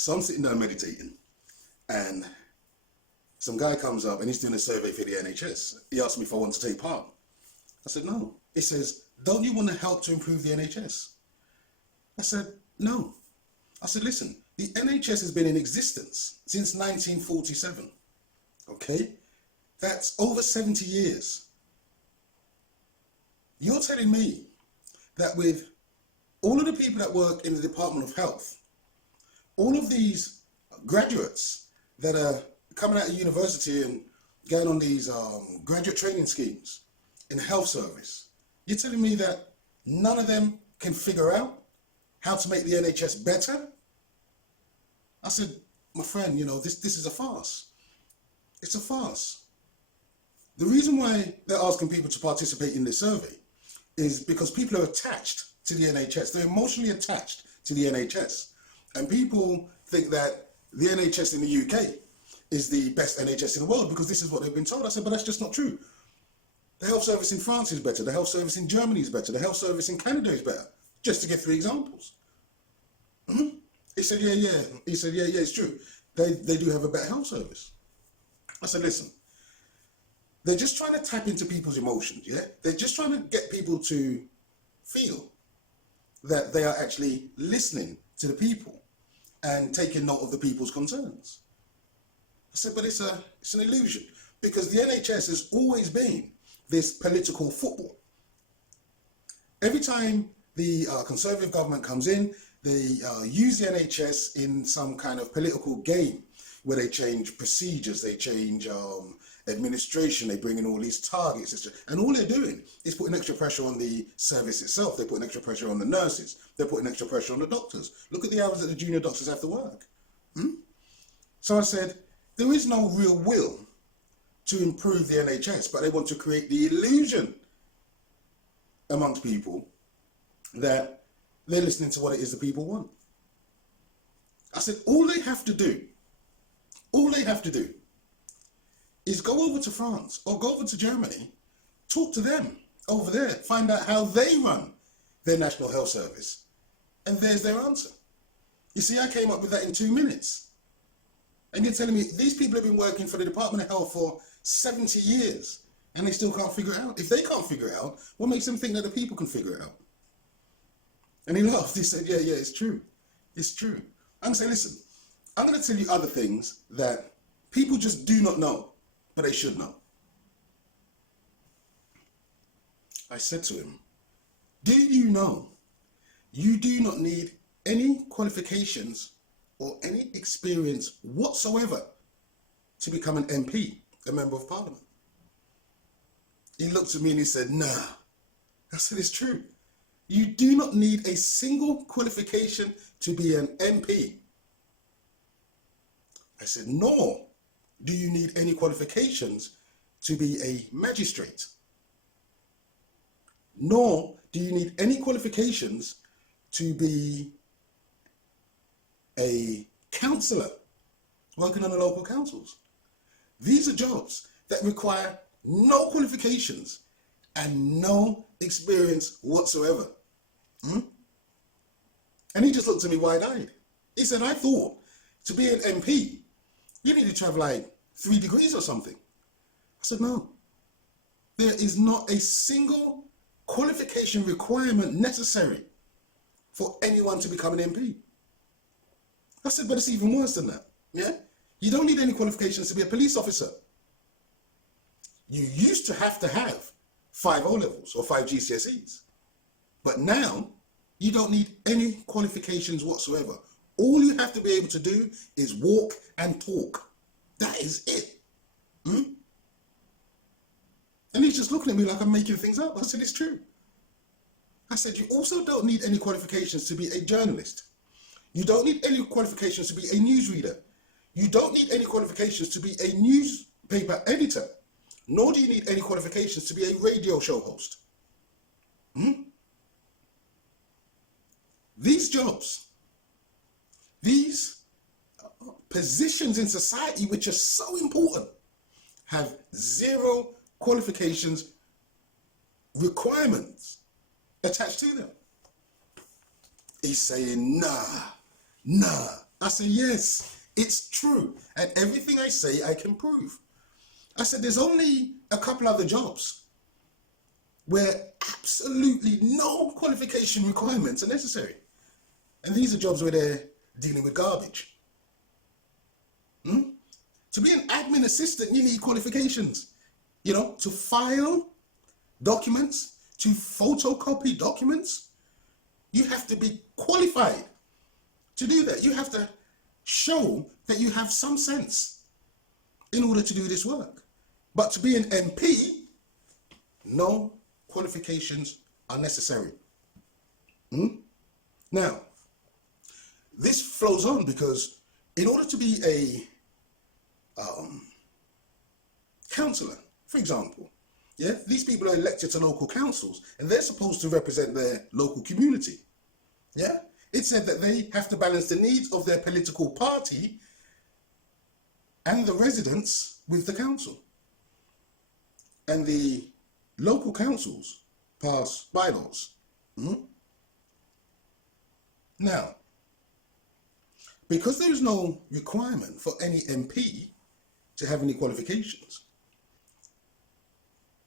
So I'm sitting down meditating, and some guy comes up and he's doing a survey for the NHS. He asked me if I want to take part. I said, no. He says, don't you want to help to improve the NHS? I said, no. I said, listen, the NHS has been in existence since 1947. Okay? That's over 70 years. You're telling me that with all of the people that work in the Department of Health, all of these graduates that are coming out of university and going on these graduate training schemes in the health service, you're telling me that none of them can figure out how to make the NHS better? I said, my friend, you know, this is a farce. It's a farce. The reason why they're asking people to participate in this survey is because people are attached to the NHS. They're emotionally attached to the NHS. And people think that the NHS in the UK is the best NHS in the world because this is what they've been told. I said, but that's just not true. The health service in France is better. The health service in Germany is better. The health service in Canada is better. Just to give 3 examples. He said, yeah. He said, yeah, it's true. They do have a better health service. I said, listen, they're just trying to tap into people's emotions, yeah? They're just trying to get people to feel that they are actually listening to the people and taking note of the people's concerns. I said, but it's an illusion because the NHS has always been this political football. Every time the Conservative government comes in, they use the NHS in some kind of political game where they change procedures, they change administration, they bring in all these targets, and all they're doing is putting extra pressure on the service itself. They're putting extra pressure on the nurses. They're putting extra pressure on the doctors. Look at the hours that the junior doctors have to work. So I said, there is no real will to improve the NHS, but they want to create the illusion amongst people that they're listening to what it is the people want. I said, all they have to do is go over to France or go over to Germany, talk to them over there, find out how they run their National Health Service, and there's their answer. You see, I came up with that in 2 minutes. And you're telling me these people have been working for the Department of Health for 70 years and they still can't figure it out. If they can't figure it out, what makes them think that the people can figure it out? And he laughed. He said, yeah, it's true. It's true. I'm going to say, listen, I'm going to tell you other things that people just do not know, but they should know. I said to him, do you know you do not need any qualifications or any experience whatsoever to become an MP, a Member of Parliament? He looked at me and he said, nah. I said, it's true. You do not need a single qualification to be an MP. I said, nor do you need any qualifications to be a magistrate. Nor do you need any qualifications to be a councillor working on the local councils. These are jobs that require no qualifications and no experience whatsoever. And he just looked at me wide-eyed. He said, I thought to be an MP, you need to have like 3 degrees or something. I said, no. There is not a single qualification requirement necessary for anyone to become an MP. I said, but it's even worse than that. Yeah? You don't need any qualifications to be a police officer. You used to have 5 O-levels or 5 GCSEs. But now, you don't need any qualifications whatsoever. All you have to be able to do is walk and talk. That is it. And he's just looking at me like I'm making things up. I said, it's true. I said, you also don't need any qualifications to be a journalist. You don't need any qualifications to be a newsreader. You don't need any qualifications to be a newspaper editor. Nor do you need any qualifications to be a radio show host. These jobs, these positions in society which are so important, have 0 qualifications requirements attached to them. He's saying, nah, I say, yes, it's true. And everything I say, I can prove. I said, there's only a couple other jobs where absolutely no qualification requirements are necessary. And these are jobs where they're dealing with garbage. To be an admin assistant, you need qualifications. You know, to file documents, to photocopy documents, you have to be qualified to do that. You have to show that you have some sense in order to do this work. But to be an MP, no qualifications are necessary. Now, this flows on because in order to be a councillor, for example, yeah, these people are elected to local councils and they're supposed to represent their local community. Yeah, it said that they have to balance the needs of their political party and the residents with the council. And the local councils pass bylaws. Now, because there is no requirement for any MP to have any qualifications,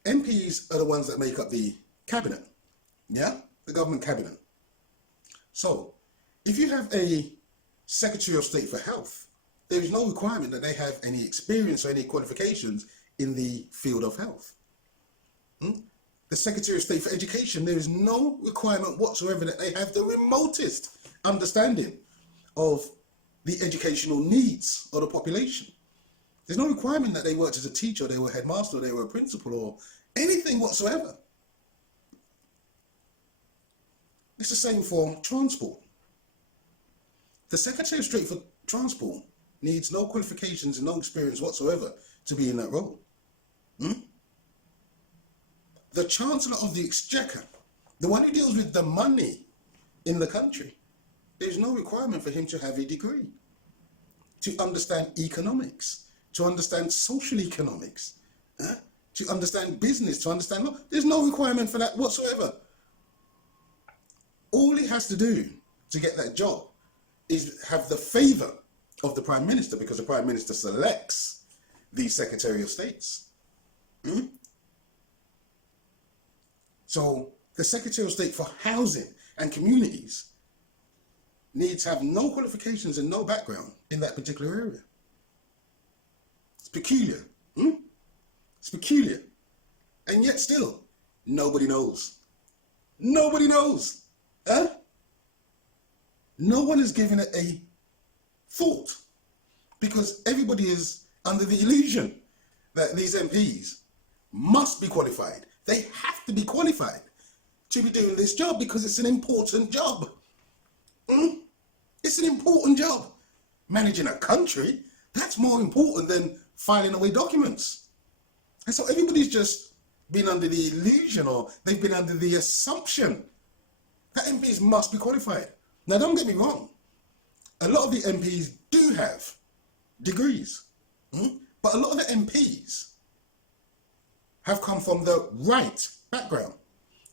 MPs are the ones that make up the cabinet, yeah, the government cabinet. So, if you have a Secretary of State for Health, there is no requirement that they have any experience or any qualifications in the field of health. The Secretary of State for Education, there is no requirement whatsoever that they have the remotest understanding of the educational needs of the population. There's no requirement that they worked as a teacher, they were headmaster, or they were a principal, or anything whatsoever. It's the same for transport. The Secretary of State for Transport needs no qualifications and no experience whatsoever to be in that role. The Chancellor of the Exchequer, the one who deals with the money in the country, there's no requirement for him to have a degree, to understand economics, to understand social economics, to understand business, to understand law. There's no requirement for that whatsoever. All he has to do to get that job is have the favour of the Prime Minister, because the Prime Minister selects the Secretary of States. So the Secretary of State for Housing and Communities needs to have no qualifications and no background in that particular area. It's peculiar. It's peculiar. And yet still, nobody knows. Nobody knows. No one has given it a thought, because everybody is under the illusion that these MPs must be qualified. They have to be qualified to be doing this job because it's an important job. It's an important job. Managing a country, that's more important than filing away documents. And so everybody's just been under the illusion, or they've been under the assumption that MPs must be qualified. Now, don't get me wrong. A lot of the MPs do have degrees, but a lot of the MPs have come from the right background,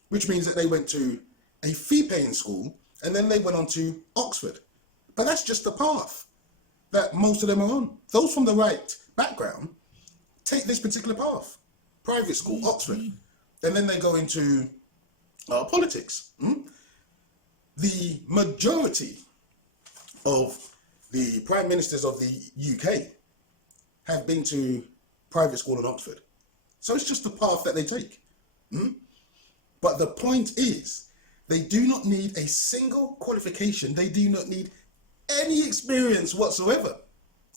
which means that they went to a fee-paying school and then they went on to Oxford. But that's just the path that most of them are on. Those from the right background take this particular path, private school, Oxford, and then they go into politics. The majority of the prime ministers of the UK have been to private school in Oxford. So it's just the path that they take. But the point is, they do not need a single qualification. They do not need any experience whatsoever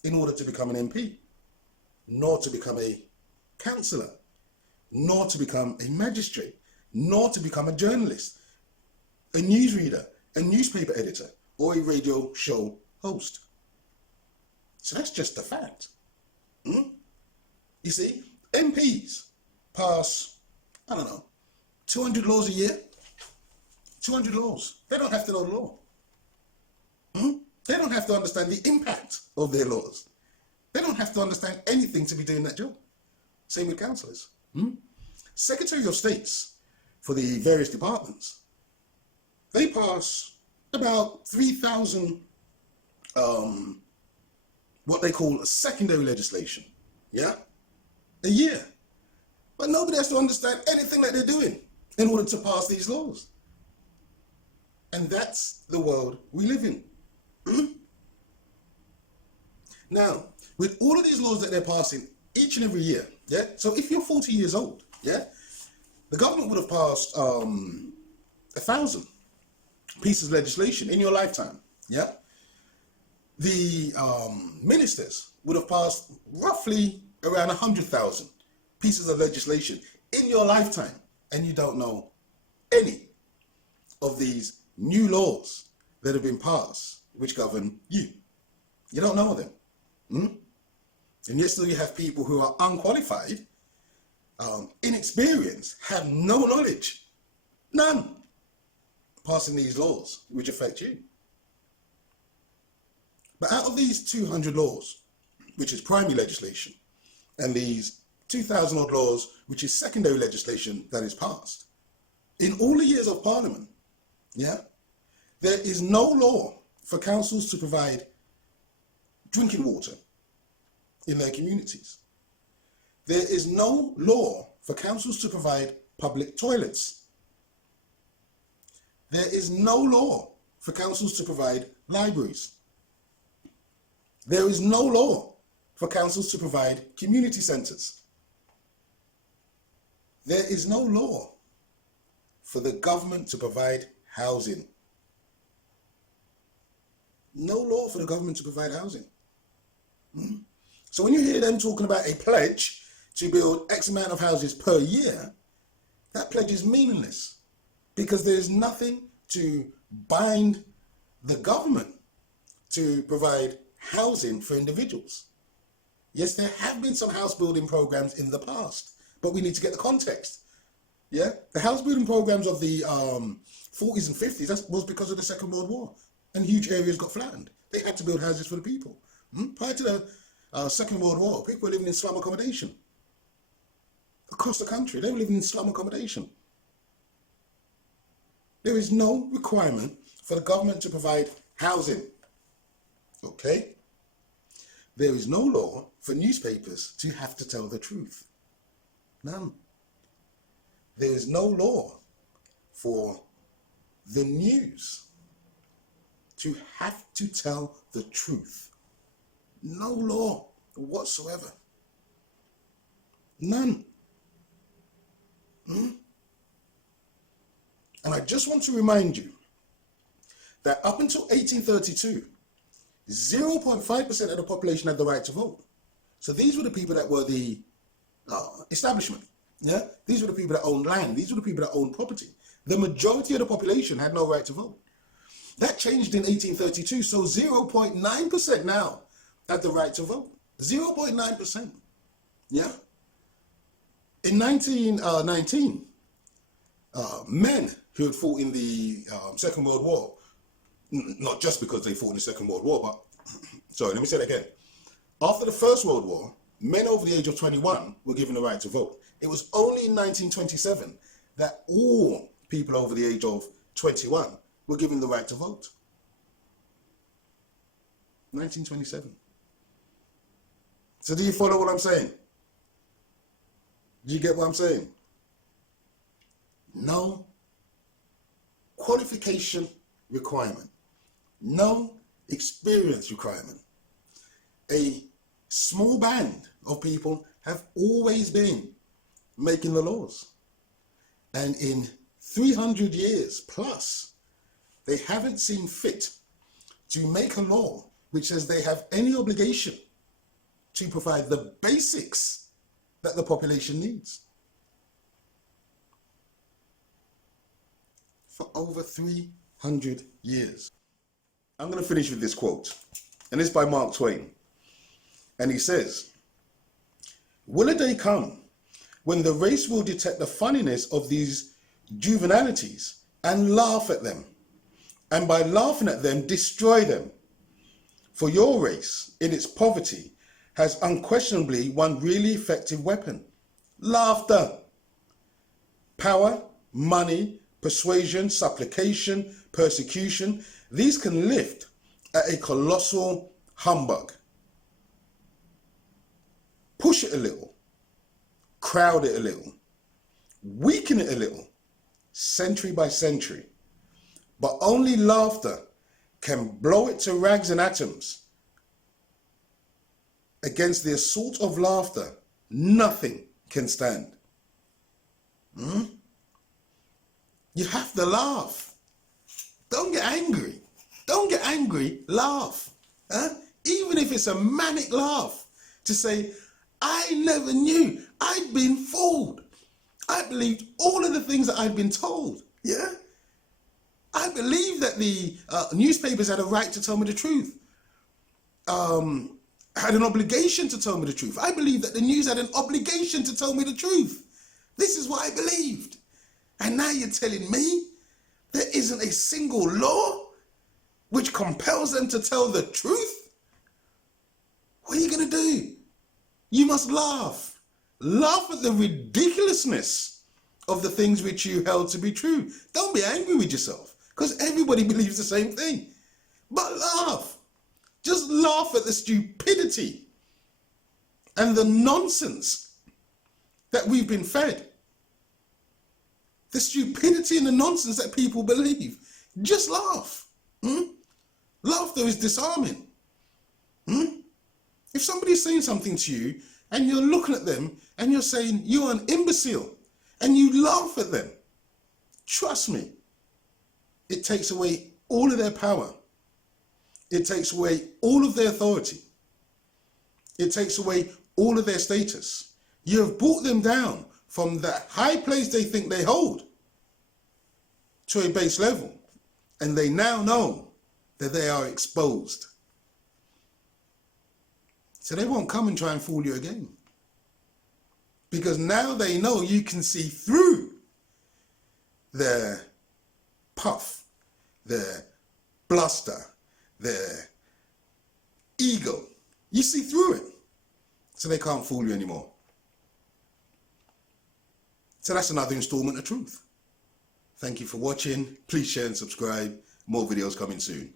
in order to become an MP, nor to become a councillor, nor to become a magistrate, nor to become a journalist, a newsreader, a newspaper editor, or a radio show host. So that's just a fact. You see, MPs pass, 200 laws a year. 200 laws. They don't have to know the law. They don't have to understand the impact of their laws. They don't have to understand anything to be doing that job. Same with councillors. Secretary of States for the various departments, they pass about 3,000 what they call secondary legislation. Yeah? A year. But nobody has to understand anything that they're doing in order to pass these laws. And that's the world we live in. Now, with all of these laws that they're passing each and every year, yeah? So if you're 40 years old, yeah? The government would have passed 1,000 pieces of legislation in your lifetime, yeah? The ministers would have passed roughly around 100,000 pieces of legislation in your lifetime, and you don't know any of these new laws that have been passed which govern you. You don't know them. And yet still you have people who are unqualified, inexperienced, have no knowledge, none, passing these laws which affect you. But out of these 200 laws, which is primary legislation, and these 2,000 odd laws, which is secondary legislation that is passed, in all the years of Parliament, yeah, there is no law for councils to provide drinking water in their communities. There is no law for councils to provide public toilets. There is no law for councils to provide libraries. There is no law for councils to provide community centres. There is no law for the government to provide housing. No law for the government to provide housing. So when you hear them talking about a pledge to build X amount of houses per year, that pledge is meaningless because there is nothing to bind the government to provide housing for individuals. Yes, there have been some house building programs in the past, but we need to get the context. Yeah, the house building programs of the 40s and 50s, that was because of the Second World War, and huge areas got flattened. They had to build houses for the people. Prior to the Second World War, people were living in slum accommodation. Across the country, they were living in slum accommodation. There is no requirement for the government to provide housing. Okay? There is no law for newspapers to have to tell the truth. None. There is no law for the news to have to tell the truth. No law whatsoever. None. And I just want to remind you that up until 1832, 0.5% of the population had the right to vote. So these were the people that were the establishment. Yeah, these were the people that owned land. These were the people that owned property. The majority of the population had no right to vote. That changed in 1832. So 0.9% now had the right to vote. 0.9%. Yeah. In 1919, men who had fought in the Second World War, not just because they fought in the Second World War, but, sorry, let me say that again. After the First World War, men over the age of 21 were given the right to vote. It was only in 1927 that all people over the age of 21 were given the right to vote. 1927. So do you follow what I'm saying? Do you get what I'm saying? No qualification requirement. No experience requirement. A small band of people have always been making the laws. And in 300 years plus, they haven't seen fit to make a law which says they have any obligation to provide the basics that the population needs. For over 300 years. I'm going to finish with this quote, and it's by Mark Twain. And he says, "Will a day come when the race will detect the funniness of these juvenilities and laugh at them, and by laughing at them, destroy them? For your race, in its poverty, has unquestionably one really effective weapon: laughter. Power, money, persuasion, supplication, persecution, these can lift at a colossal humbug. Push it a little, crowd it a little, weaken it a little, century by century. But only laughter can blow it to rags and atoms. Against the assault of laughter, nothing can stand. You have to laugh. Don't get angry. Don't get angry, laugh. Even if it's a manic laugh, to say, I never knew. I'd been fooled. I believed all of the things that I'd been told. Yeah? I believed that the newspapers had a right to tell me the truth. Had an obligation to tell me the truth. I believed that the news had an obligation to tell me the truth. This is what I believed. And now you're telling me there isn't a single law which compels them to tell the truth? What are you going to do? You must laugh. Laugh at the ridiculousness of the things which you held to be true. Don't be angry with yourself, because everybody believes the same thing. But laugh. Just laugh at the stupidity and the nonsense that we've been fed. The stupidity and the nonsense that people believe. Just laugh. Laughter is disarming. If somebody's saying something to you and you're looking at them and you're saying you're an imbecile and you laugh at them, trust me, it takes away all of their power. It takes away all of their authority. It takes away all of their status. You have brought them down from that high place they think they hold to a base level, and they now know that they are exposed. So they won't come and try and fool you again, because now they know you can see through their puff, their bluster, their ego. You see through it, so they can't fool you anymore. So that's another installment of Truth. Thank you for watching. Please share and subscribe. More videos coming soon.